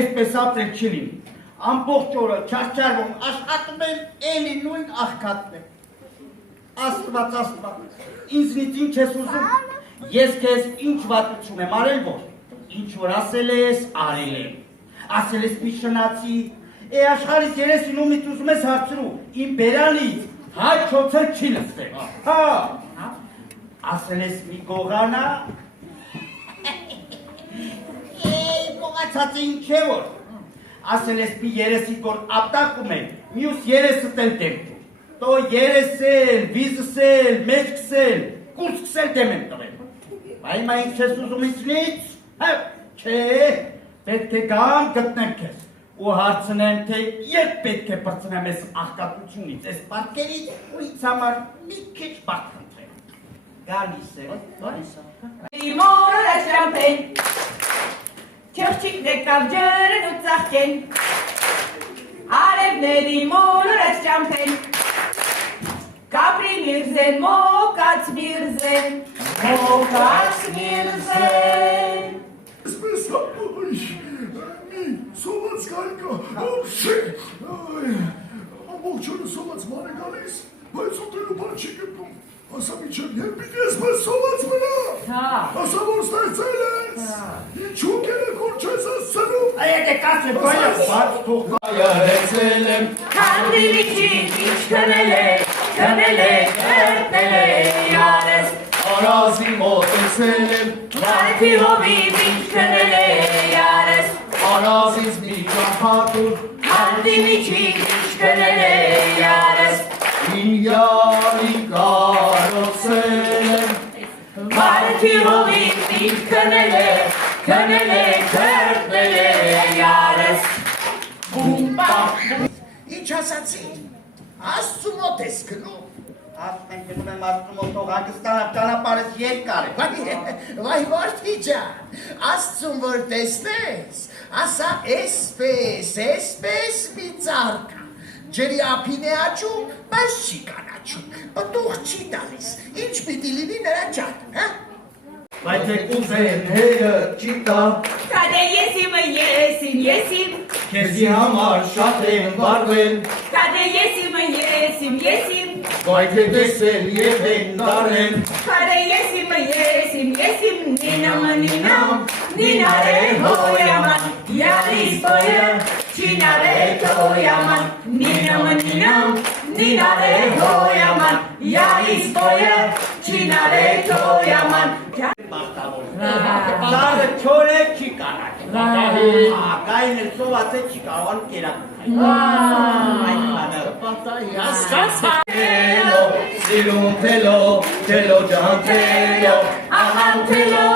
այսպես ապրել չի լինի։ Ամբողջ օրը չարչարվում, աշխատում եմ, էլի նույն աղքատն եմ։ Աստված, ինձնից ինչ ես ուզում, ես քեզ ինչ վատություն եմ արել, որ ինչ որ ասել ես, արել եմ, ասել ես մի շնացի, աշխարհից 39-ից ուզում ես հարցրու, իմ բերանից հաչոցը չի լսել, ասել ես մի գողանա, գողացած է ինչ է որ, ասել ես մի երեսիդ որ ապտակում են, մյուս երեսըտ էլ դեմքու, տո երեսել, վիզսել, մեջքսել, կուրսքսել դեմ եմ տվել, այմա ինչ ես ուզում ինձնից, չէ, պետք է գամ գտնեմ քեզ ու հարցնեմ, թե երբ պետք է պրծնեմ ես աղքատությունից, ես պարկերից ու ինձ համար մի քիչ բակ խնդրեմ, գալիս է, Մորը շամպեն, չեղջիկն է կավ ջրն ու ծաղկեն, արևների մորը շամպեն, կապրի միրզեն, մոկաց միրզեն, Այսպես մի սոված կայկա, ամբողջ օրը սոված ման է գալիս, բայց ուտելու բան չի գտնում, ասա միջև երբ պիտի այսպես սոված մնա, ասա որ ստեղծել ես, ինչու կերեք որ չես ասցնում, Այետ է կացը բայը բաց թող հայարեցել եմ, հանդիվիչին ինչ կնել է, կրտնել է յարես, արազի մոտեցել եմ, վարդի հովիվ ինչ կնել է յարես, արազից մի ճամփատուր, հանդիվիչին ինչ կնել է յարես, ինյարի կարոցել եմ, վարդի հովիվ ինչ կնել է, կրտնել է յարես, Ինչ ասացի, աստծու մոտ ես գնում, ասում ենք գնում եմ աստծու մոտ թող հանգստանալ ճանապարհս երկար է վայ որդի ջան, աստծուն որ տեսնես, ասա էսպես մի ծառկա, ջրի ափին է աճում, բայց չի կանաչում, պտուղ չի տալիս, ինչ պիտի լինի նրա ջանը, հա? Բայց է կուզենները չի տալ Կադե եսիմ, Քեզի համար շատ եմ վարվել կադե եսիմ, Բայց է տեսել և են դարել կադե եսիմ, նինարե հոյաման, յալիս բոյը, չինարե տոյաման, նինարե հոյաման, յալիս բոյը, չինարե տոյաման, Դարը չոր է չի կանակ Ակային էլ սոված է չի կարողան կերակ Սիրուն թելո, ջան թելո, ահան թելո,